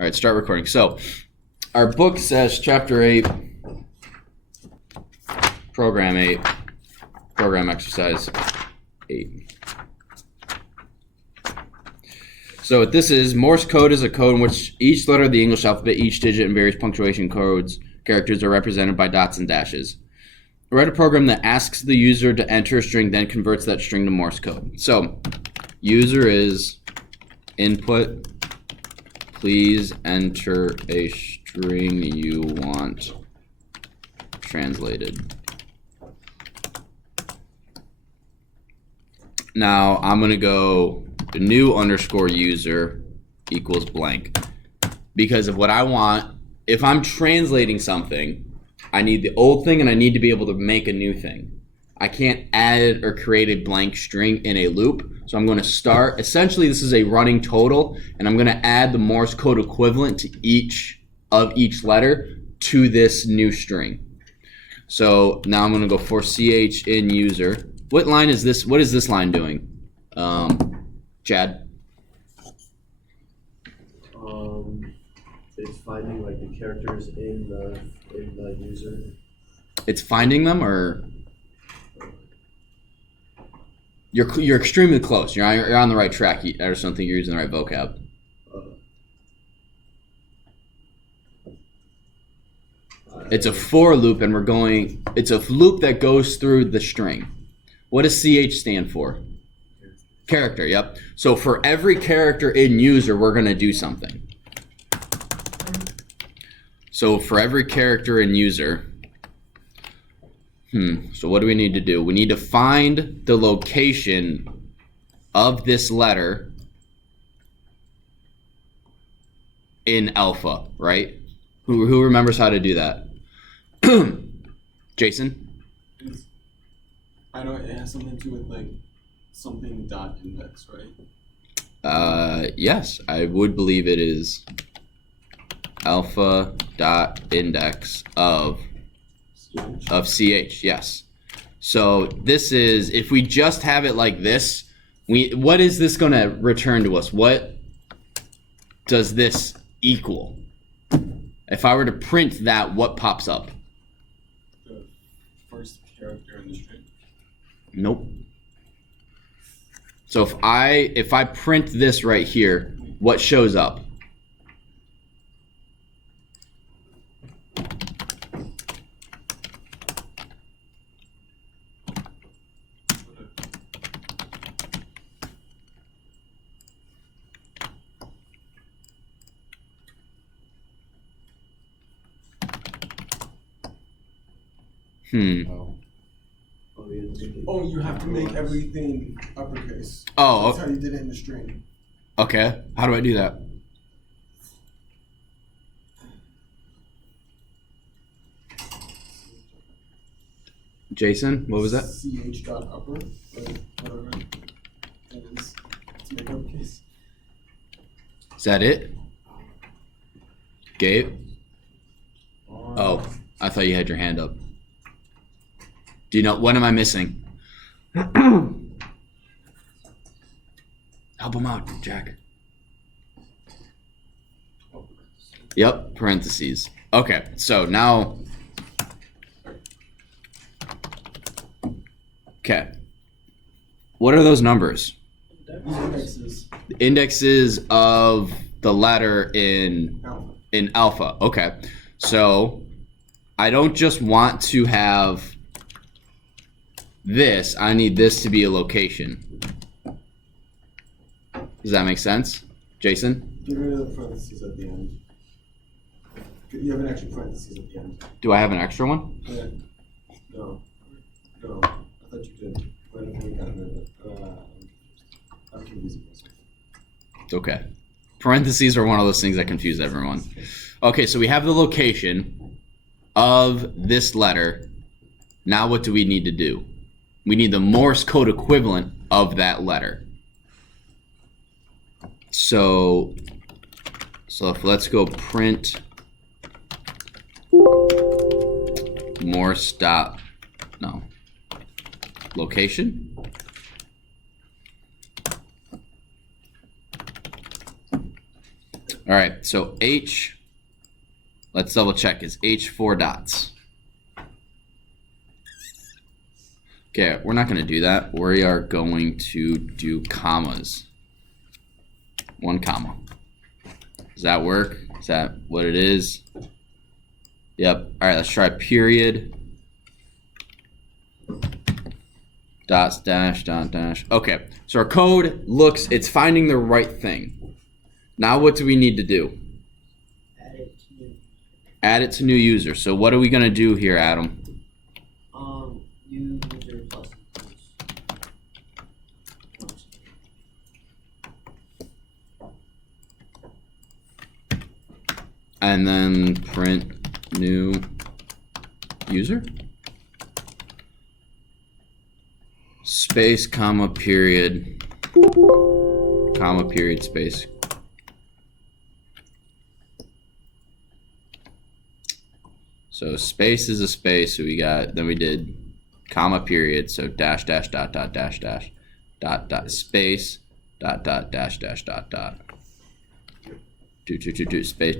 right, start recording. So, our book says Chapter 8, Program 8, Program Exercise 8. So what this is, Morse code is a code in which each letter of the English alphabet, each digit, and various punctuation characters are represented by dots and dashes. Write a program that asks the user to enter a string, then converts that string to Morse code. So, user is input. Please enter a string you want translated. Now I'm gonna go new underscore user equals blank because of what I want. If I'm translating something, I need the old thing and I need to be able to make a new thing. I can't add or create a blank string in a loop. So I'm going to start, essentially this is a running total, and I'm going to add the Morse code equivalent to each letter to this new string. So now I'm going to go for ch in user. What line is this? What is this line doing? Chad? It's finding like the characters in the user. It's finding them, or you're extremely close. You're on the right track. I just don't think you're using the right vocab. It's a for loop, and it's a loop that goes through the string. What does ch stand for? Character, yep. So for every character in user, we're going to do something. So for every character in user, so what do we need to do? We need to find the location of this letter in alpha, right? Who remembers how to do that? Jason? I know it has something to do with like something dot index, right? Yes, I would believe it is alpha dot index of ch, yes. So this is, if we just have it like this, what is this going to return to us? What does this equal? If I were to print that, what pops up? The first character in the string. Nope. So if I print this right here, what shows up? Oh, you have to make everything uppercase. Oh, that's how you did it in the string. Okay. How do I do that? Jason, what was that? ch dot upper, whatever it is, to make uppercase. Is that it? Gabe? Oh, I thought you had your hand up. Do you know, what am I missing? Help him out, Jack. Yep, parentheses. Okay, so now. Okay. What are those numbers? Indexes. The indexes of the letter in alpha. Okay. So I don't just want to have this, I need this to be a location. Does that make sense? Jason? Get rid of the parentheses at the end. You have an extra parentheses at the end. Do I have an extra one? Yeah. No. I thought you did. Right before we got rid of it. I'm confusing myself. It's okay. Parentheses are one of those things that confuse everyone. Okay, so we have the location of this letter. Now what do we need to do? We need the Morse code equivalent of that letter. So let's go print Morse location. All right, so H, let's double check, is H 4 dots. Okay, we're not going to do that. We are going to do commas. 1 comma. Does that work? Is that what it is? Yep. All right, let's try period. Dots, dash, dot, dash. Okay, so our code looks, it's finding the right thing. Now what do we need to do? Add it to new user. So what are we going to do here, Adam? New user plus equals. And then print new user. Space, comma, period. Comma, period, space. So space is a space, so we got, then we did comma, period, so dash, dash, dot, dot, dash, dash, dot, dot, space, dot, dot, dash, dash, dot, dot. Space,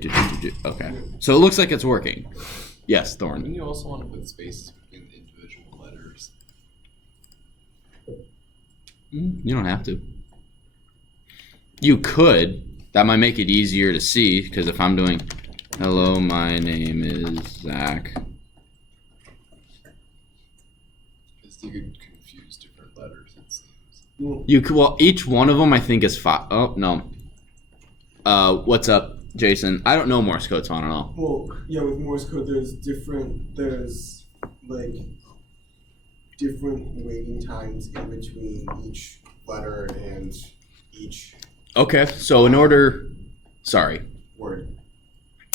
okay. So it looks like it's working. Yes, Thorn. Wouldn't you also want to put spaces between the individual letters? You don't have to. You could. That might make it easier to see, because if I'm doing, hello, my name is Zach. Because you could confuse different letters, it seems. You could, well, each one of them I think is 5. Oh, no. What's up, Jason? I don't know Morse code, so I don't know. Well, yeah, with Morse code, there's like different waiting times in between each letter and each Okay, so in order, sorry. word.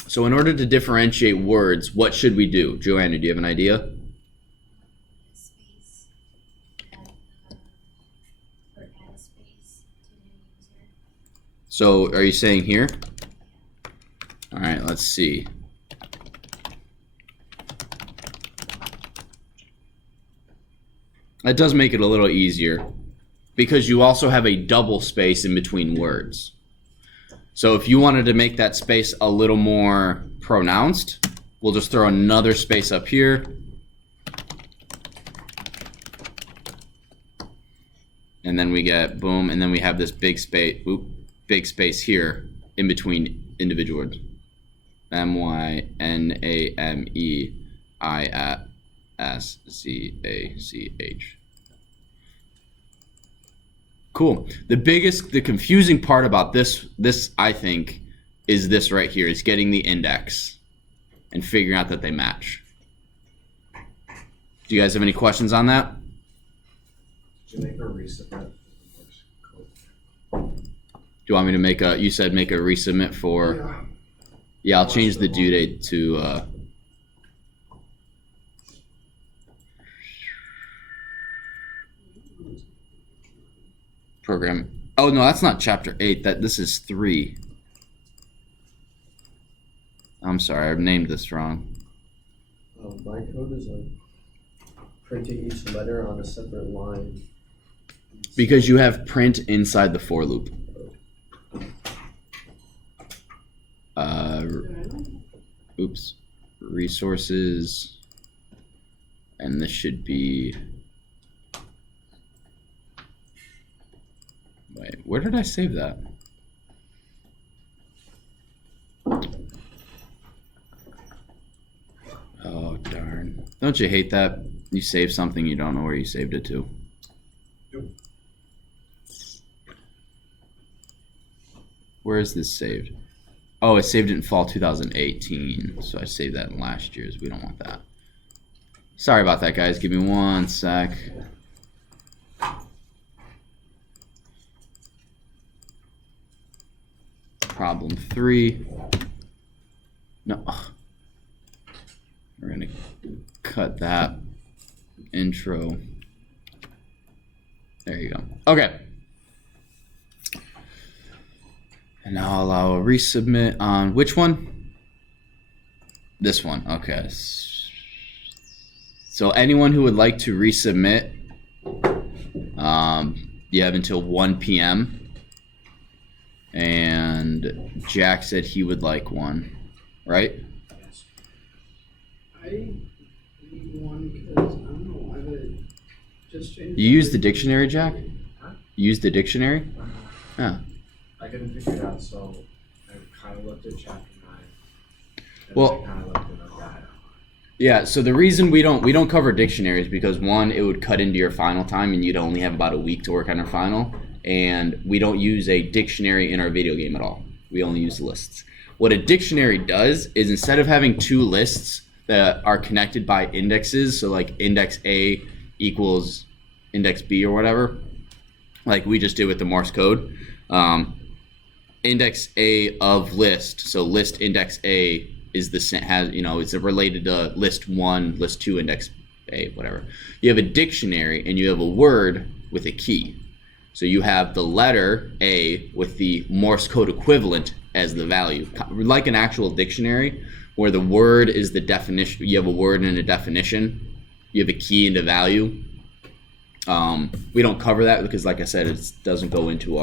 So in order to differentiate words, what should we do? Joanna, do you have an idea? Space or add a space to the user. So are you saying here? All right, let's see. That does make it a little easier because you also have a double space in between words. So if you wanted to make that space a little more pronounced, we'll just throw another space up here. And then we get boom, and then we have this big space, big space here in between individual words. MYNAMEISCACH. Cool. The confusing part about this I think is this right here, is getting the index and figuring out that they match. Do you guys have any questions on that? Did you make a resubmit? Do you want me to make a, you said make a resubmit for, yeah, I'll change the due date to, program. Oh no, that's not chapter 8. This is 3. I'm sorry, I've named this wrong. My code is like printing each letter on a separate line. Because you have print inside the for loop. Oops. Resources. And this should be. Wait, where did I save that? Oh, darn. Don't you hate that? You save something, you don't know where you saved it to. Yep. Where is this saved? Oh, I saved it in fall 2018, so I saved that in last year's. We don't want that. Sorry about that, guys. Give me 1 sec. Problem 3. No. Ugh. We're gonna cut that intro. There you go. Okay. And now I'll allow a resubmit on which one? This one. Okay. So anyone who would like to resubmit, you have until 1 p.m. And Jack said he would like one, right? Yes. I need one because I don't know why they just changed. You use the dictionary, Jack? Huh? You use the dictionary? Yeah. I couldn't figure it out, so I kind of looked at chapter 9. And Well- I kind of looked at our guide. Yeah, so the reason we don't cover dictionaries because one, it would cut into your final time and you'd only have about a week to work on your final, and we don't use a dictionary in our video game at all. We only use lists. What a dictionary does is instead of having two lists that are connected by indexes, so like index A equals index B or whatever, like we just did with the Morse code, index A of list, so list index A is the has it's related to list 1, list 2, index A, whatever. You have a dictionary and you have a word with a key. So you have the letter A with the Morse code equivalent as the value, like an actual dictionary where the word is the definition. You have a word and a definition. You have a key and a value. We don't cover that because, like I said, it doesn't go into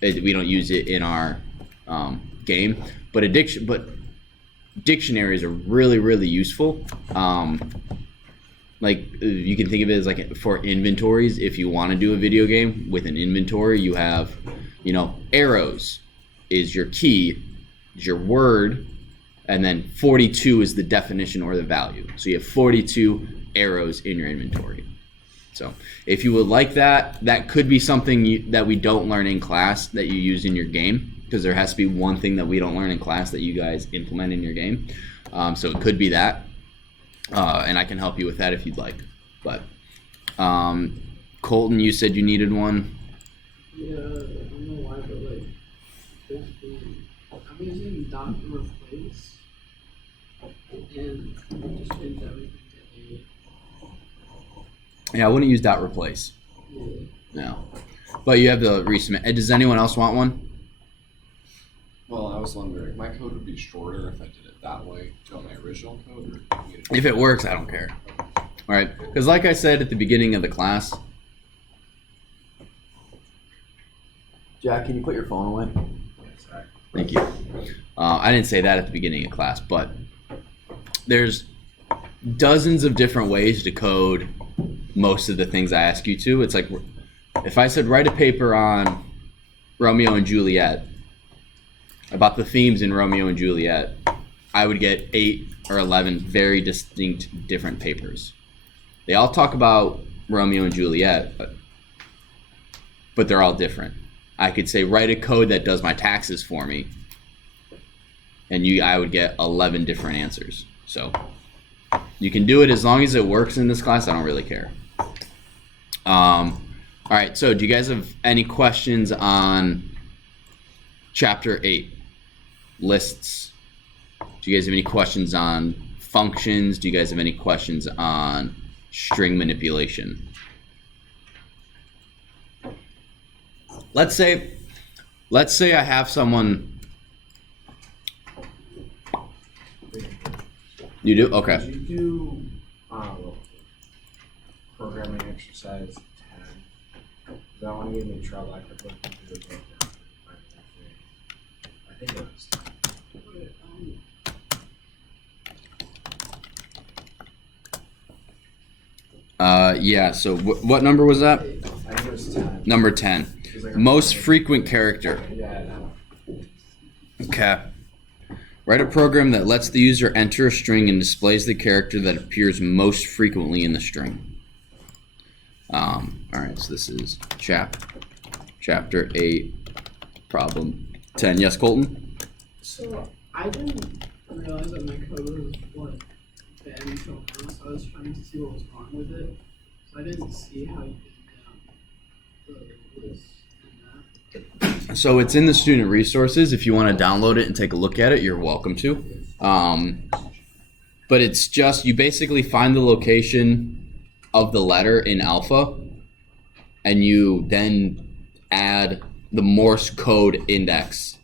we don't use it in our game. But dictionaries are really, really useful. Like you can think of it as like for inventories. If you want to do a video game with an inventory, you have, arrows is your key, is your word, and then 42 is the definition or the value. So you have 42 arrows in your inventory. So if you would like that, that could be something that we don't learn in class that you use in your game, because there has to be one thing that we don't learn in class that you guys implement in your game. So it could be that. And I can help you with that if you'd like. But Colton, you said you needed one. Yeah, I don't know why, but like, basically, I'm using dot replace, and I just changed everything to Yeah, I wouldn't use dot replace. A. Yeah. No. But you have the resubmit. Does anyone else want one? Well, I was wondering, my code would be shorter if I did it that way to my original code, or If it works, I don't care. All right, because like I said at the beginning of the class, Jack, can you put your phone away? Sorry. Thank you. I didn't say that at the beginning of class, but there's dozens of different ways to code most of the things I ask you to. It's like if I said write a paper on Romeo and Juliet, about the themes in Romeo and Juliet, I would get 8 or 11 very distinct different papers. They all talk about Romeo and Juliet, but they're all different. I could say write a code that does my taxes for me, and I would get 11 different answers. So you can do it as long as it works in this class. I don't really care. All right, so do you guys have any questions on chapter 8? Lists. Do you guys have any questions on functions? Do you guys have any questions on string manipulation? Let's say I have someone. You do? Okay. Did you do programming exercise 10? That one gave me trouble. I could look into the book now. I think it was. Yeah, so what number was that? I think it was 10. Number 10. It was like a- Most frequent character. Yeah, no. Okay. Write a program that lets the user enter a string and displays the character that appears most frequently in the string. All right, so this is chapter 8, problem 10. Yes, Colton? So I didn't realize that my code was bad until now, so I was trying to see what was wrong with it. So I didn't see how you could the list and that. So it's in the student resources. If you want to download it and take a look at it, you're welcome to. But it's just, you basically find the location of the letter in alpha, and you then add the Morse code index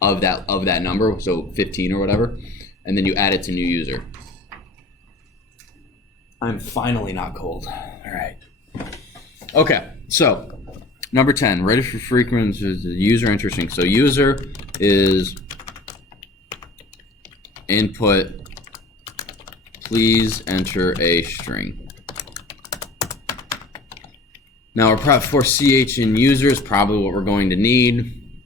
of that number, so 15 or whatever, and then you add it to new user. I'm finally not cold. All right. Okay, so Number 10, ready for frequent user interesting. So user is input, please enter a string. Now we're probably for ch in user is probably what we're going to need.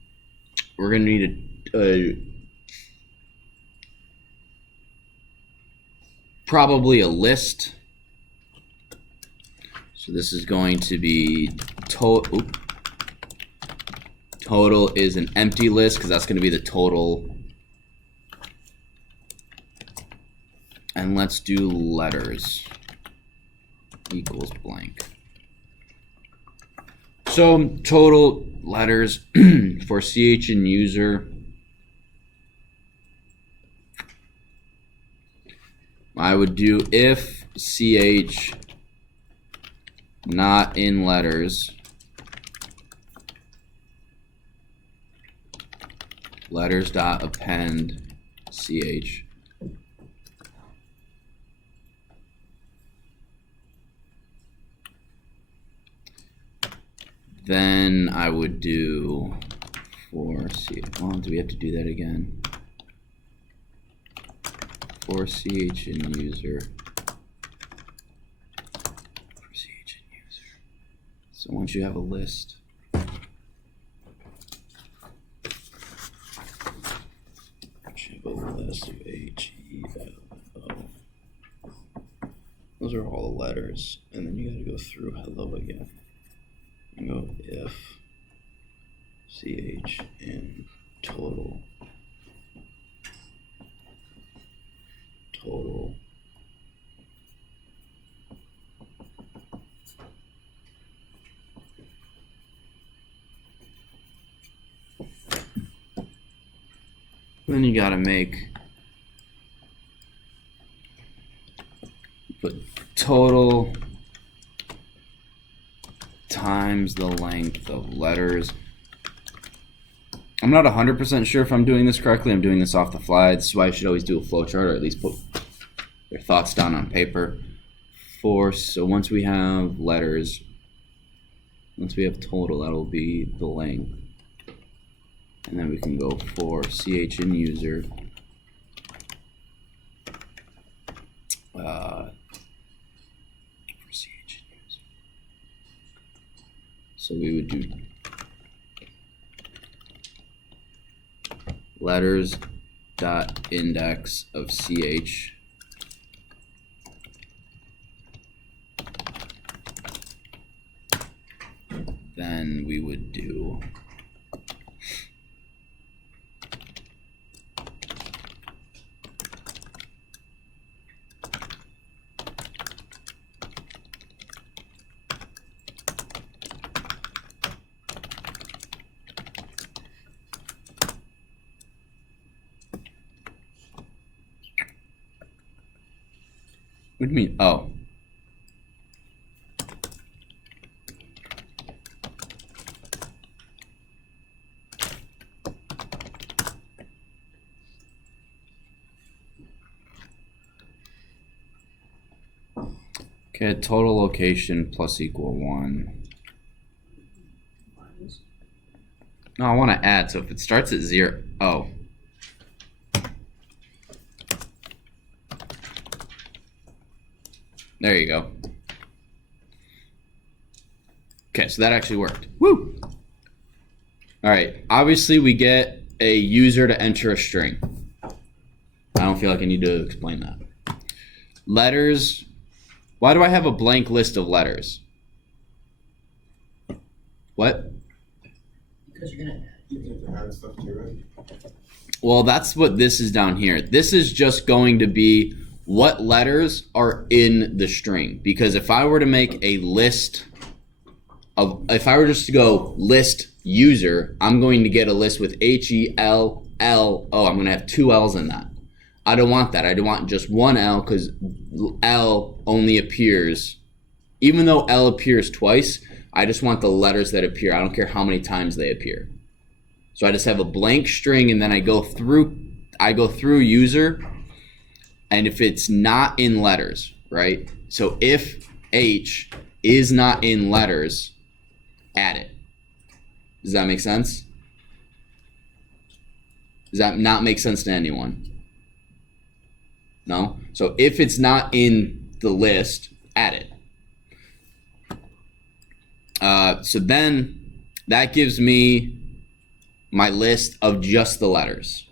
We're going to need probably a list. So this is going to be total. Total is an empty list because that's going to be the total. And let's do letters equals blank. So total letters for ch and user. I would do if ch not in letters, letters dot append ch. Then I would do for ch. Well, do we have to do that again? For ch in user. For ch in user. So once you have a list, you have a list of h, e, f, o. Those are all the letters, and then you got to go through hello again. And go if ch in total then you gotta put total times the length of letters. I'm not 100% sure if I'm doing this correctly. I'm doing this off the fly. This is why I should always do a flowchart, or at least put your thoughts down on paper. So once we have letters, once we have total, that'll be the length. And then we can go for ch in user. So we would do letters dot index of ch then we would do what do you mean? Oh. Okay, total location plus equal 1. No, I want to add, so if it starts at 0, oh. There you go. Okay, so that actually worked. Woo! All right, obviously we get a user to enter a string. I don't feel like I need to explain that. Letters. Why do I have a blank list of letters? What? Because you're gonna add stuff to it. Well, that's what this is down here. This is just going to be what letters are in the string. Because if I were to make a list of, if I were just to go list user, I'm going to get a list with H-E-L-L. Oh, I'm going to have 2 L's in that. I don't want that. I don't want just 1 L because L only appears, even though L appears twice, I just want the letters that appear. I don't care how many times they appear. So I just have a blank string and then I go through user, and if it's not in letters, right? So if H is not in letters, add it. Does that make sense? Does that not make sense to anyone? No? So if it's not in the list, add it. So then that gives me my list of just the letters.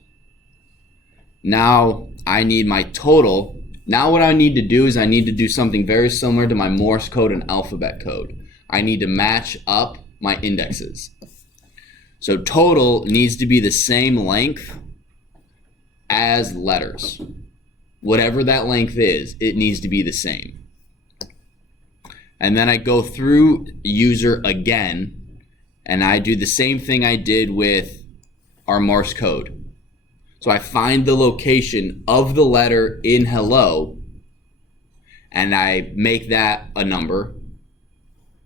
Now I need my total. Now what I need to do is I need to do something very similar to my Morse code and alphabet code. I need to match up my indexes. So total needs to be the same length as letters. Whatever that length is, it needs to be the same. And then I go through user again, and I do the same thing I did with our Morse code. So I find the location of the letter in hello, and I make that a number.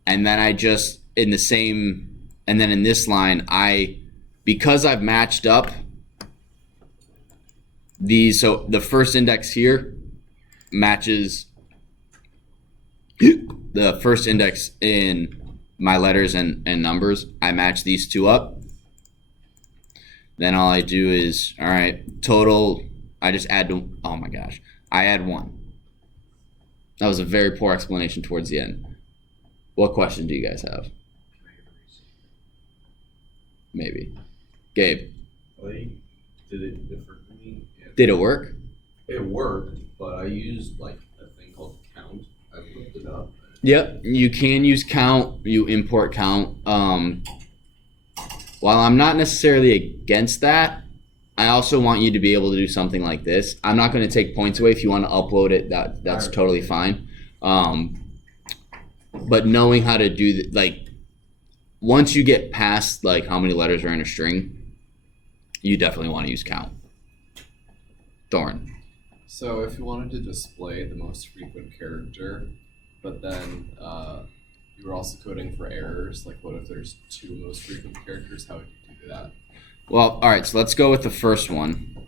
And then I just, in the same, and then in this line, because I've matched up these, so the first index here matches the first index in my letters and numbers. I match these two up. Then all I do is, all right, total, I just add, oh my gosh, I add 1. That was a very poor explanation towards the end. What question do you guys have? Maybe. Gabe, Like, did it differ for me? did it work? It worked, but I used like a thing called count. I looked it up. Yep, you can use count, you import count. While I'm not necessarily against that, I also want you to be able to do something like this. I'm not going to take points away. If you want to upload it, that's totally fine. But knowing how to do like once you get past like how many letters are in a string, you definitely want to use count. Thorn. So if you wanted to display the most frequent character, but then you were also coding for errors, like what if there's 2 most frequent characters? How would you do that? Well, all right, so let's go with the first one.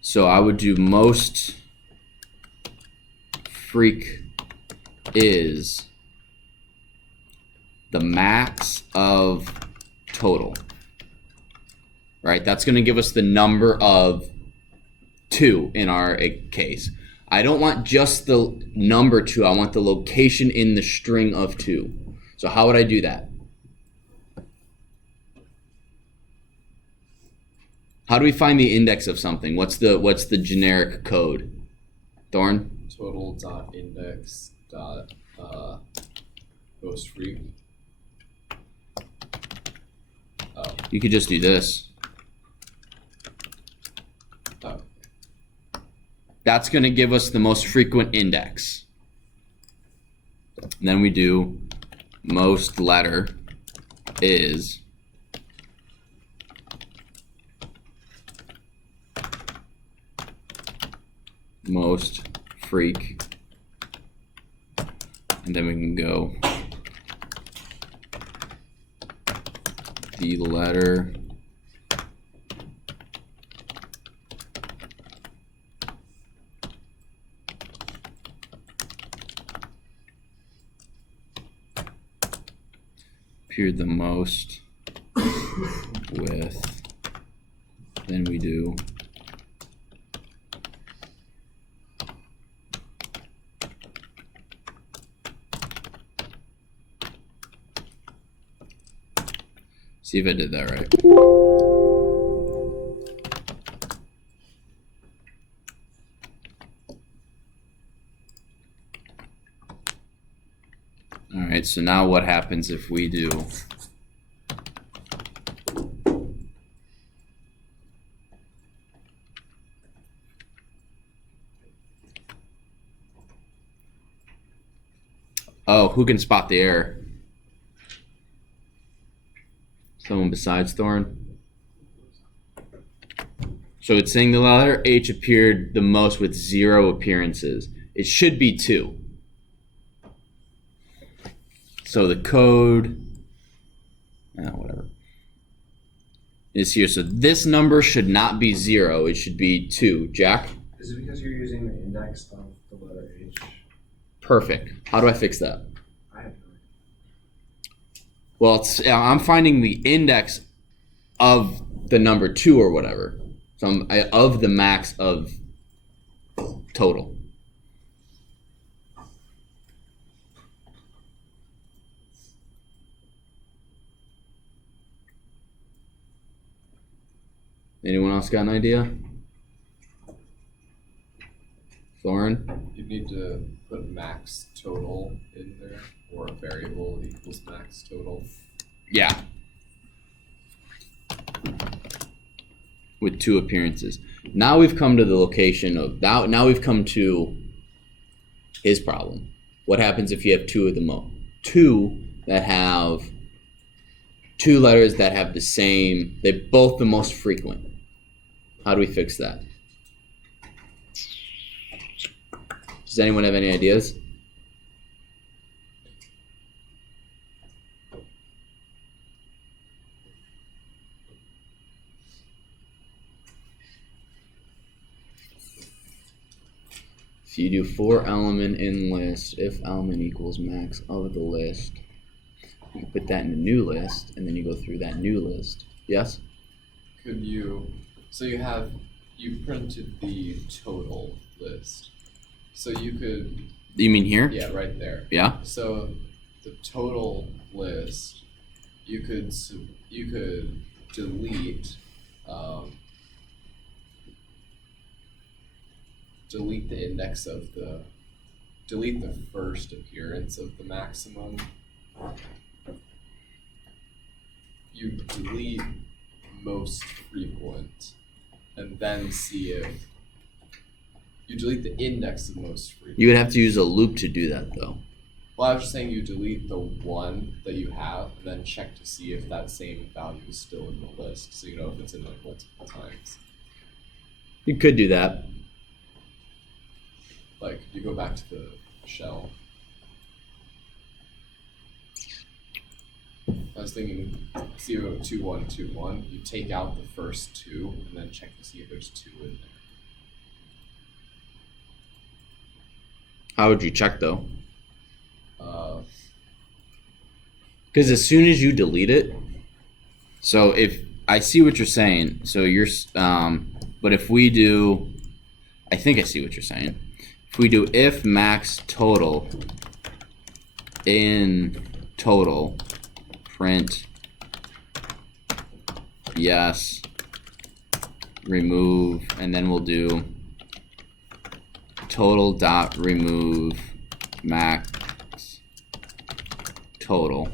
So I would do most freak is the max of total. Right? That's going to give us the number of 2 in our case. I don't want just the number 2. I want the location in the string of 2. So how would I do that? How do we find the index of something? What's the generic code? Thorn? Total dot index dot most freak. Oh. You could just do this. Oh. That's going to give us the most frequent index. And then we do most letter is most freak, and then we can go the letter appeared the most with, then we do see if I did that right. All right, so now what happens if we do oh, who can spot the error? Someone besides Thorn. So it's saying the letter H appeared the most with 0 appearances. It should be 2. So the code, whatever, is here. So this number should not be 0. It should be 2. Jack? Is it because you're using the index of the letter H? Perfect. How do I fix that? I have no Well, I'm finding the index of the number 2 or whatever. So of the max of total. Anyone else got an idea? Thorin? You need to put max total in there, or a variable equals max total. Yeah. With 2 appearances. Now we've come to the location of now we've come to his problem. What happens if you have 2 of the 2 that have 2 letters that have the same, they're both the most frequent. How do we fix that? Does anyone have any ideas? So you do 4 element in list, if element equals max of the list. You put that in a new list, and then you go through that new list. Yes? Could you, so you printed the total list. So you could, You mean here? yeah, right there. Yeah? So the total list, you could delete, delete the index of delete the first appearance of the maximum. You delete most frequent, and then see if you delete the index of most frequent. You would have to use a loop to do that, though. Well, I was just saying you delete the one that you have, and then check to see if that same value is still in the list, so you know if it's in like multiple times. You could do that. Like, you go back to the shell. I was thinking 02121, you take out the first 2, and then check to see if there's 2 in there. How would you check, though? Because as soon as you delete it, so if I see what you're saying, so you're, but if we do, I think I see what you're saying. If we do if max total in total, print yes, remove, and then we'll do total dot remove max total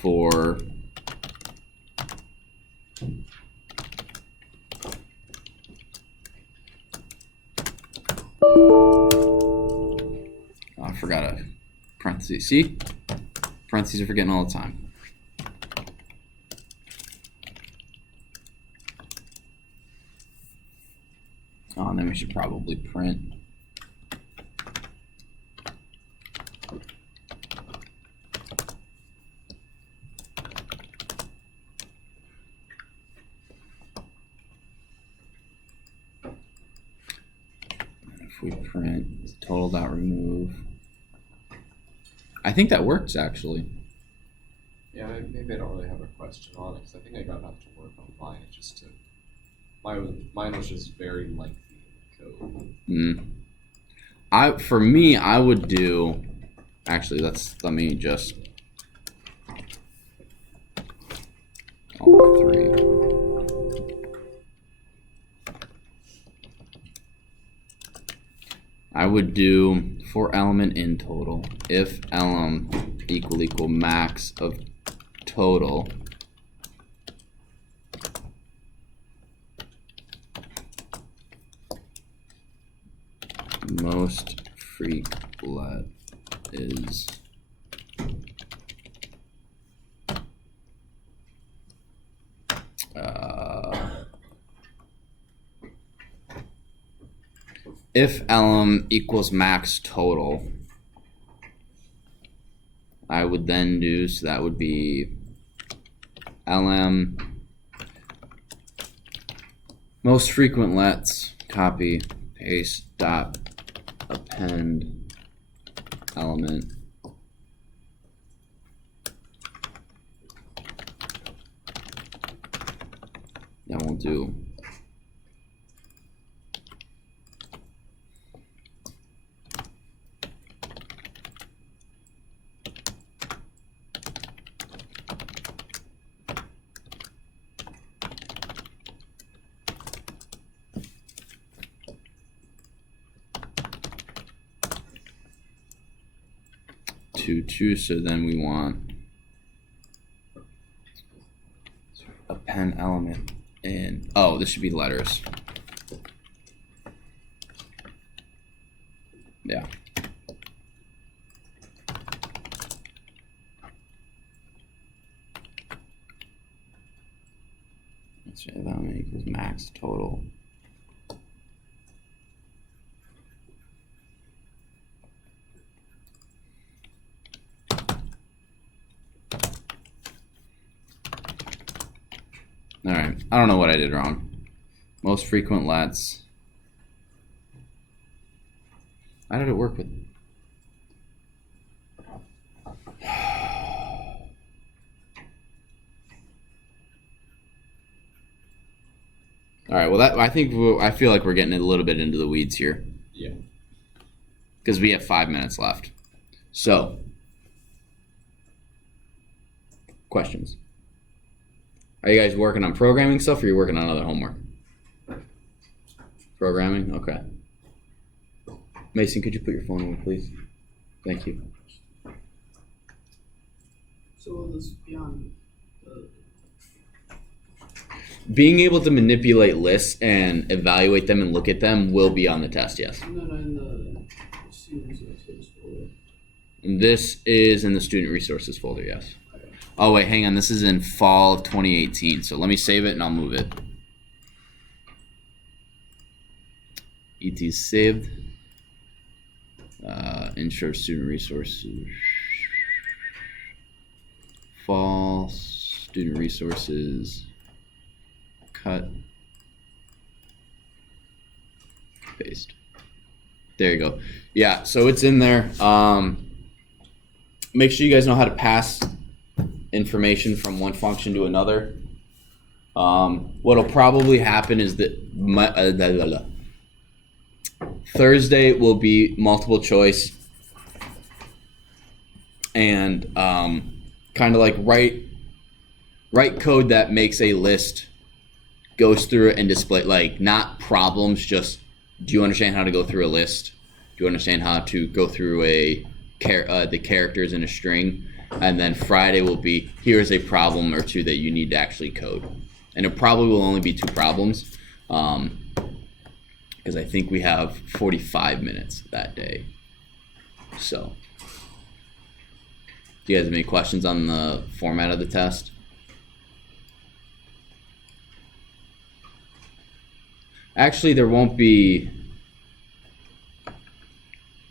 for I forgot a parentheses. See? Parentheses are forgetting all the time. Oh, and then we should probably print. If we print total dot remove, I think that works actually. Yeah, maybe I don't really have a question on it, because I think I got enough to work on mine. It just took, mine was just very lengthy in the code. For me, I would do. Actually, let me just. All 3. I would do for element in total. If element equal max of total. Most frequent is if element equals max total, I would then do, so that would be lm most frequent lets copy paste dot append element. That won't do. Two, so then we want append element in, oh, this should be letters. Yeah. Let's say that equals max total. All right, I don't know what I did wrong. Most frequent lets. How did it work with? All right, well I feel like we're getting a little bit into the weeds here. Yeah. Because we have 5 minutes left. So, questions. Are you guys working on programming stuff, or are you working on other homework? Programming? Okay. Mason, could you put your phone on, please? Thank you. So will this be on the Being able to manipulate lists and evaluate them and look at them will be on the test, yes. no, in the student resources folder? This is in the student resources folder, yes. Oh wait, hang on, this is in fall of 2018, so let me save it and I'll move it. ET is saved. Intro student resources. Fall student resources. Cut. Paste. There you go. Yeah, so it's in there. Make sure you guys know how to pass information from one function to another. What'll probably happen is that Thursday will be multiple choice and kind of like write code that makes a list, goes through it and display, like not problems, just do you understand how to go through a list? Do you understand how to go through the characters in a string? And then Friday will be, here's a problem or two that you need to actually code. And it probably will only be 2 problems because I think we have 45 minutes that day. So, do you guys have any questions on the format of the test? Actually, there won't be.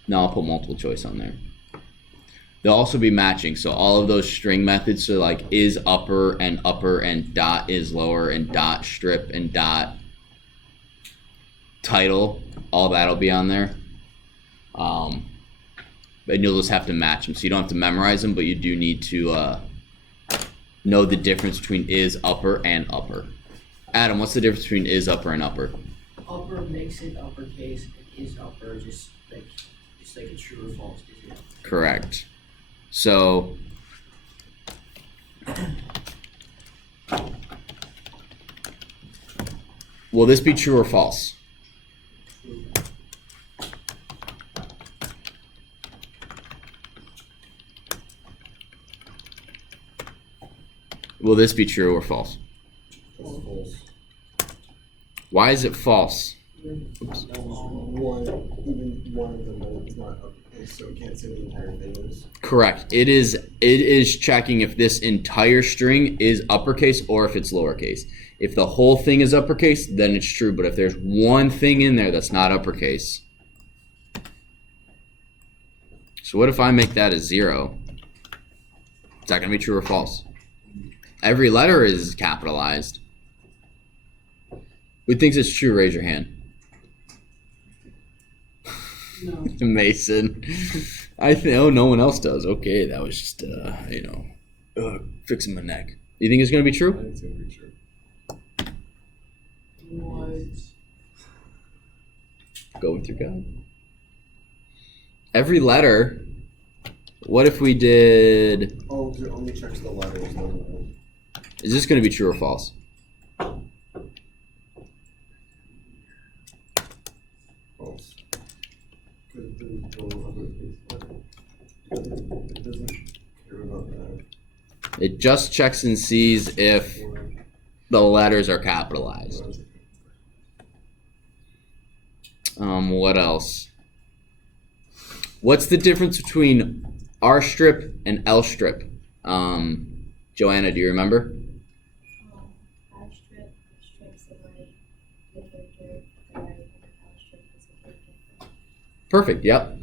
No, I'll put multiple choice on there. There'll also be matching, so all of those string methods, so like is upper and dot is lower and dot strip and dot title, all that'll be on there. And you'll just have to match them, so you don't have to memorize them, but you do need to know the difference between is upper and upper. Adam, what's the difference between is upper and upper? Upper makes it uppercase, and is upper just like a true or false. Correct. So will this be true or false? Will this be true or false? False. Why is it false? Even one of them is not uppercase, so it can't say the entire thing is. Correct. It is checking if this entire string is uppercase or if it's lowercase. If the whole thing is uppercase, then it's true. But if there's one thing in there that's not uppercase. So what if I make that a 0? Is that going to be true or false? Every letter is capitalized. Who thinks it's true? Raise your hand. No. Mason. I think. Oh, no one else does. Okay, that was just fixing my neck. You think it's gonna be I true? think it's gonna be true. What? Go with your gut. Every letter. What if we did? Oh, it only checks the letters. No. Is this gonna be true or false? False. Because there's no other case letter. It doesn't care about that. It just checks and sees if Or- the letters are capitalized. What else? What's the difference between R strip and L strip? Joanna, do you remember? R strip strips away the character, the right, and L strip is the character. Perfect. Yep.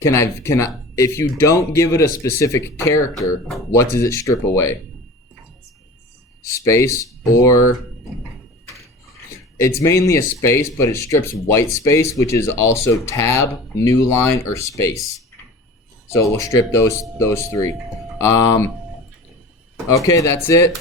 Can I? If you don't give it a specific character, what does it strip away? Space, or it's mainly a space, but it strips white space, which is also tab, new line, or space. So it will strip those three. Okay, that's it.